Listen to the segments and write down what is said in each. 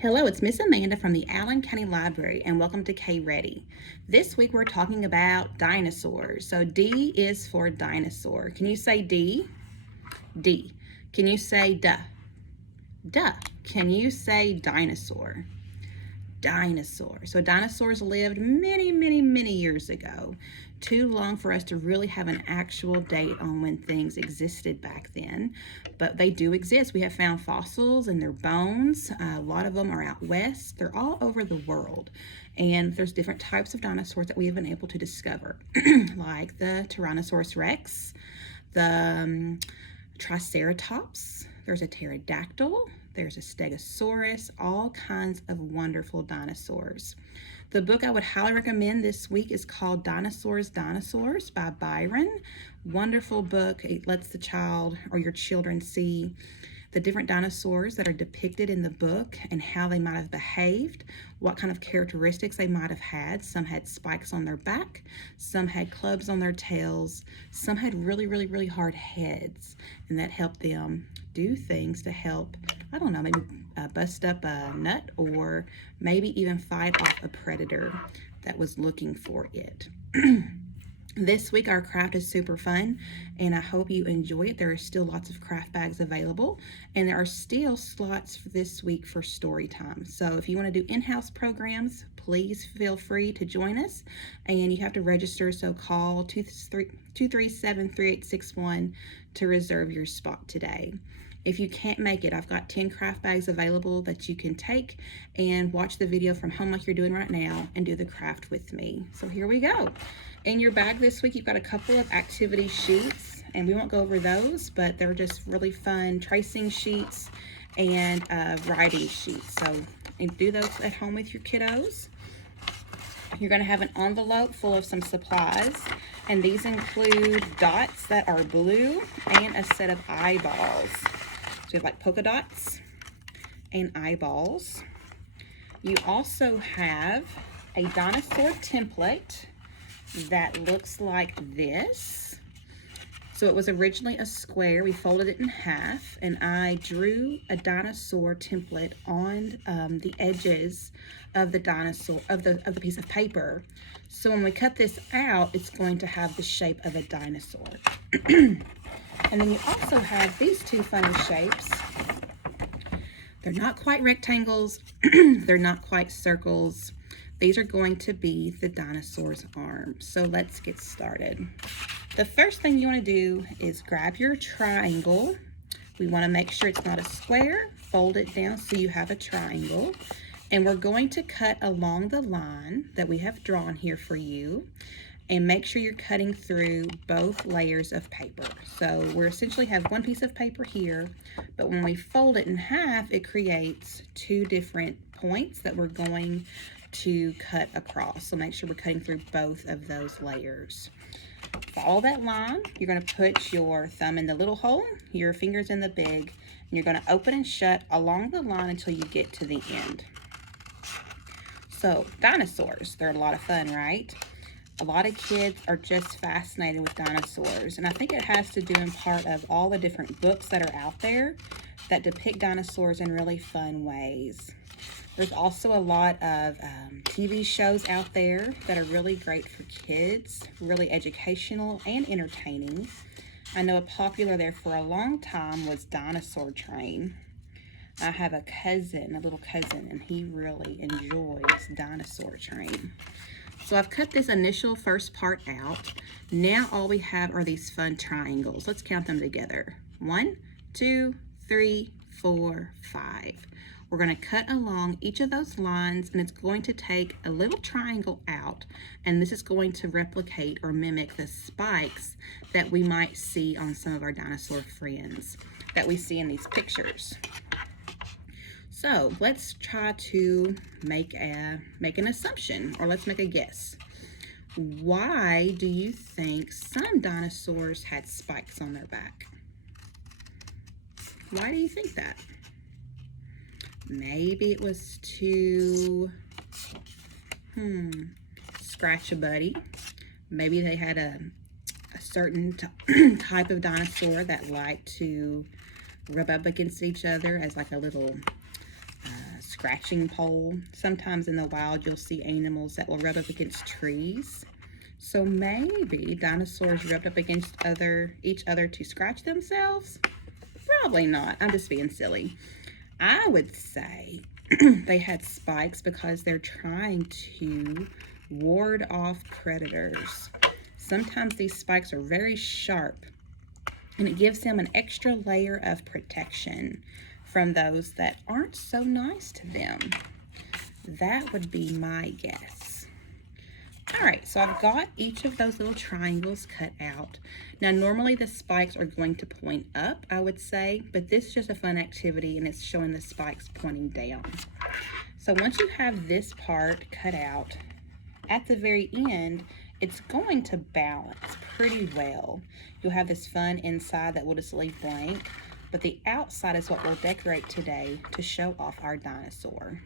Hello, it's Miss Amanda from the Allen County Library, and welcome to K-Ready. This week we're talking about dinosaurs. So D is for dinosaur. Can you say D? D. Can you say duh? Duh. Can you say dinosaur? Dinosaur. So dinosaurs lived many years ago. Too long for us to really have an actual date on when things existed back then, but they do exist. We have found fossils and their bones. A lot of them are out west. They're all over the world, and there's different types of dinosaurs that we have been able to discover, like the Tyrannosaurus Rex, the Triceratops. There's a pterodactyl. There's a stegosaurus, all kinds of wonderful dinosaurs. The book I would highly recommend this week is called Dinosaurs by Byron. Wonderful book. It lets the child or your children see the different dinosaurs that are depicted in the book and how they might have behaved, what kind of characteristics they might have had. Some had spikes on their back, some had clubs on their tails, some had really hard heads, and that helped them do things to help, I don't know, maybe bust up a nut or maybe even fight off a predator that was looking for it. This week our craft is super fun, and I hope you enjoy it. There are still lots of craft bags available, and there are still slots for this week for story time. So if you want to do in-house programs, please feel free to join us, and you have to register, so call 237-3861 to reserve your spot today. If you can't make it, I've got 10 craft bags available that you can take and watch the video from home like you're doing right now and do the craft with me. So here we go. In your bag this week, you've got a couple of activity sheets, and we won't go over those, but they're just really fun tracing sheets and writing sheets. So do those at home with your kiddos. You're going to have an envelope full of some supplies, and these include dots that are blue and a set of eyeballs. So you have like polka dots and eyeballs. You also have a dinosaur template that looks like this. So it was originally a square. We folded it in half, and I drew a dinosaur template on the edges of the dinosaur of the piece of paper. So when we cut this out, it's going to have the shape of a dinosaur. And then you also have these two funny shapes. They're not quite rectangles. They're not quite circles. These are going to be the dinosaur's arms. So let's get started. The first thing you want to do is grab your triangle. We want to make sure it's not a square. Fold it down so you have a triangle. And we're going to cut along the line that we have drawn here for you. And make sure you're cutting through both layers of paper. So we essentially have one piece of paper here, but when we fold it in half, it creates two different points that we're going to cut across. So make sure we're cutting through both of those layers. Follow that line. You're going to put your thumb in the little hole, your fingers in the big, and you're going to open and shut along the line until you get to the end. So dinosaurs, they're a lot of fun, right? A lot of kids are just fascinated with dinosaurs, and I think it has to do in part of all the different books that are out there that depict dinosaurs in really fun ways. There's also a lot of TV shows out there that are really great for kids, really educational and entertaining. I know a popular there for a long time was Dinosaur Train. I have a little cousin, and he really enjoys Dinosaur Train. So I've cut this initial first part out. Now all we have are these fun triangles. Let's count them together. 1, 2, 3, 4, 5. We're going to cut along each of those lines, and it's going to take a little triangle out, and this is going to replicate or mimic the spikes that we might see on some of our dinosaur friends that we see in these pictures. So let's try to make an assumption, or let's make a guess. Why do you think some dinosaurs had spikes on their back? Why do you think that? Maybe it was to scratch a buddy. Maybe they had a certain type of dinosaur that liked to rub up against each other as like a little scratching pole. Sometimes in the wild you'll see animals that will rub up against trees. So maybe dinosaurs rubbed up against each other to scratch themselves? Probably not. I'm just being silly. I would say they had spikes because they're trying to ward off predators. Sometimes these spikes are very sharp, and it gives them an extra layer of protection from those that aren't so nice to them. That would be my guess. All right, so I've got each of those little triangles cut out. Now, normally the spikes are going to point up, I would say, but this is just a fun activity and it's showing the spikes pointing down. So once you have this part cut out, at the very end, it's going to balance pretty well. You'll have this fun inside that we'll just leave blank, but the outside is what we'll decorate today to show off our dinosaur.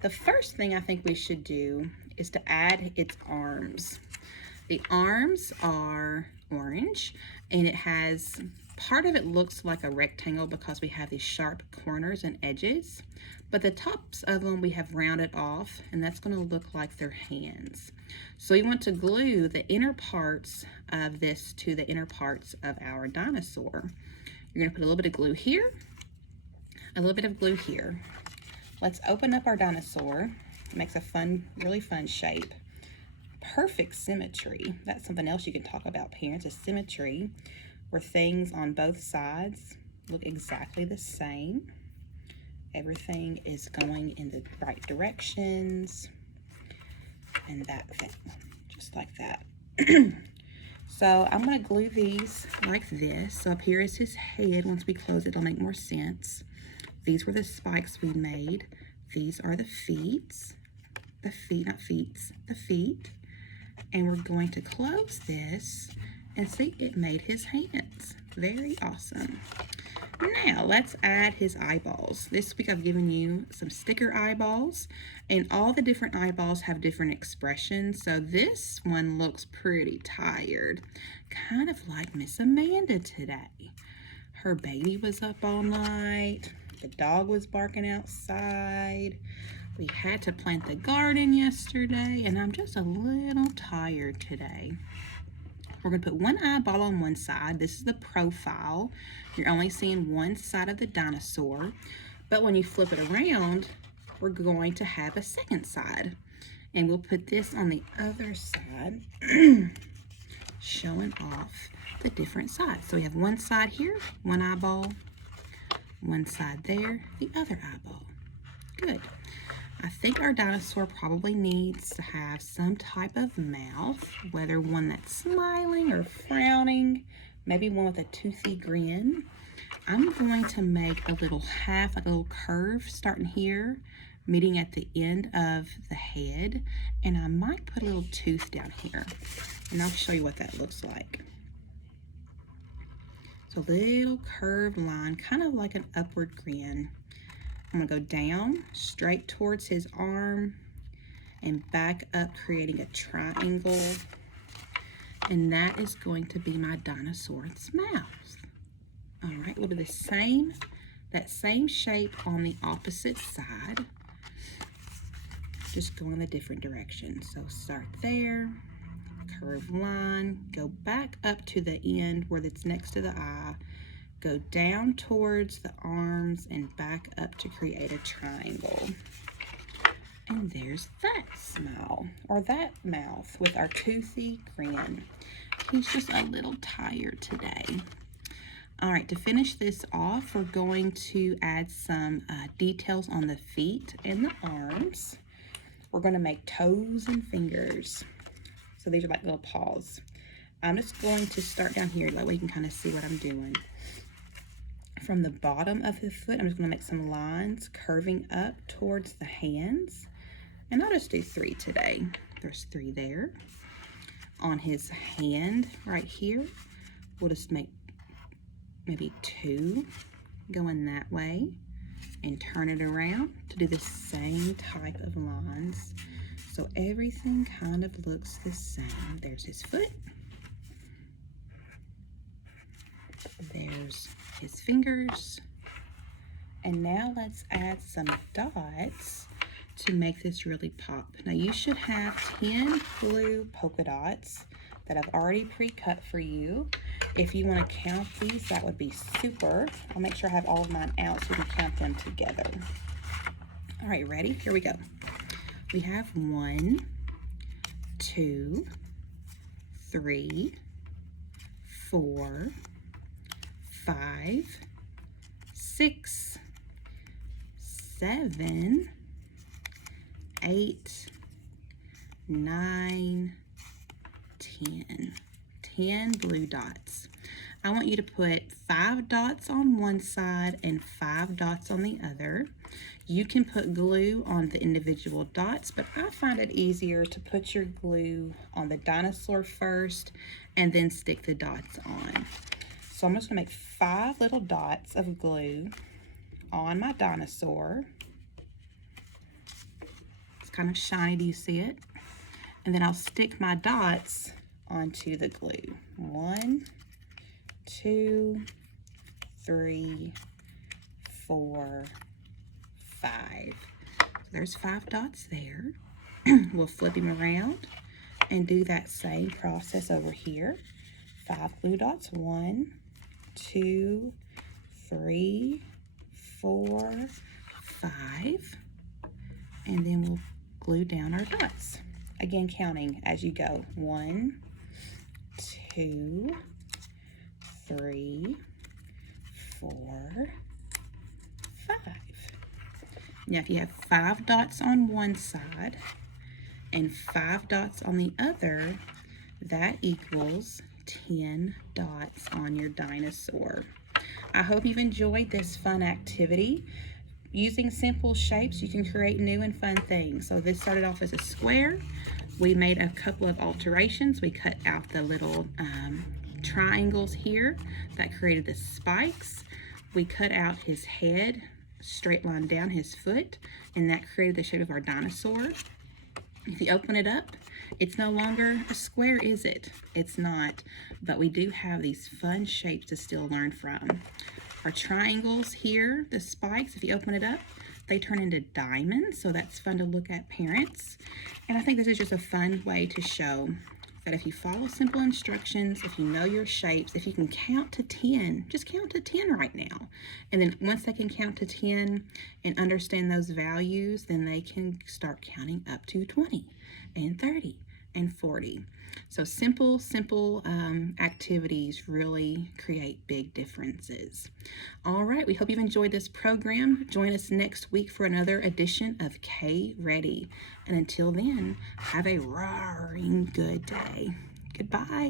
The first thing I think we should do is to add its arms. The arms are orange, and it has, part of it looks like a rectangle because we have these sharp corners and edges, but the tops of them we have rounded off, and that's going to look like their hands. So you want to glue the inner parts of this to the inner parts of our dinosaur. You're going to put a little bit of glue here, a little bit of glue here. Let's open up our dinosaur. It makes a fun, really fun shape. Perfect symmetry. That's something else you can talk about, parents, is symmetry, where things on both sides look exactly the same. Everything is going in the right directions, and that thing, just like that. So I'm going to glue these like this. So up here is his head. Once we close it, it'll make more sense. These were the spikes we made. These are the feet. The feet. And we're going to close this and see, it made his hands. Very awesome. Now let's add his eyeballs. This week I've given you some sticker eyeballs, and all the different eyeballs have different expressions. So this one looks pretty tired, kind of like Miss Amanda today. Her baby was up all night. The dog was barking outside. We had to plant the garden yesterday, and I'm just a little tired today. We're going to put one eyeball on one side. This is the profile. You're only seeing one side of the dinosaur, but when you flip it around, we're going to have a second side. And we'll put this on the other side, showing off the different sides. So we have one side here, one eyeball, one side there, the other eyeball. Good. I think our dinosaur probably needs to have some type of mouth, whether one that's smiling or frowning, maybe one with a toothy grin. I'm going to make a little half, like a little curve starting here, meeting at the end of the head, and I might put a little tooth down here, and I'll show you what that looks like. So a little curved line, kind of like an upward grin. I'm gonna go down straight towards his arm and back up, creating a triangle. And that is going to be my dinosaur's mouth. All right, we'll do that same shape on the opposite side. Just go in a different direction. So start there, curved line, go back up to the end where it's next to the eye, go down towards the arms and back up to create a triangle. And there's that smile, or that mouth with our toothy grin. He's just a little tired today. All right, to finish this off, we're going to add some details on the feet and the arms. We're going to make toes and fingers. So these are like little paws. I'm just going to start down here, that way you can kind of see what I'm doing. From the bottom of the foot, I'm just going to make some lines curving up towards the hands. And I'll just do 3 today. There's 3 there. On his hand right here, we'll just make maybe 2 going that way and turn it around to do the same type of lines. So everything kind of looks the same. There's his foot. There's his fingers, And now let's add some dots to make this really pop. Now you should have 10 blue polka dots that I've already pre-cut for you. If you want to count these, that would be super. I'll make sure I have all of mine out so we can count them together. All right, ready? Here we go. We have 1, 2, 3, 4, 5, 6, 7, 8, 9, 10. 10 blue dots. I want you to put 5 dots on one side and 5 dots on the other. You can put glue on the individual dots, but I find it easier to put your glue on the dinosaur first and then stick the dots on. So I'm just gonna make 5 little dots of glue on my dinosaur. It's kind of shiny, do you see it? And then I'll stick my dots onto the glue. 1, 2, 3, 4, 5. So there's 5 dots there. We'll flip them around and do that same process over here. 5 glue dots. 1, 2, 3, 4, 5. And then we'll glue down our dots. Again, counting as you go. 1, 2, 3, 4, 5. Now, if you have 5 dots on one side and 5 dots on the other, that equals 10 dots on your dinosaur. I hope you've enjoyed this fun activity. Using simple shapes, you can create new and fun things. So this started off as a square. We made a couple of alterations. We cut out the little triangles here that created the spikes. We cut out his head, straight line down his foot, and that created the shape of our dinosaur. If you open it up, it's no longer a square, is it? It's not, but we do have these fun shapes to still learn from. Our triangles here, the spikes, if you open it up, they turn into diamonds, so that's fun to look at, parents. And I think this is just a fun way to show that if you follow simple instructions, if you know your shapes, if you can count to 10, just count to 10 right now. And then once they can count to 10 and understand those values, then they can start counting up to 20 and 30 and 40. So simple activities really create big differences. All right, we hope you've enjoyed this program. Join us next week for another edition of K Ready. And until then, have a roaring good day. Goodbye.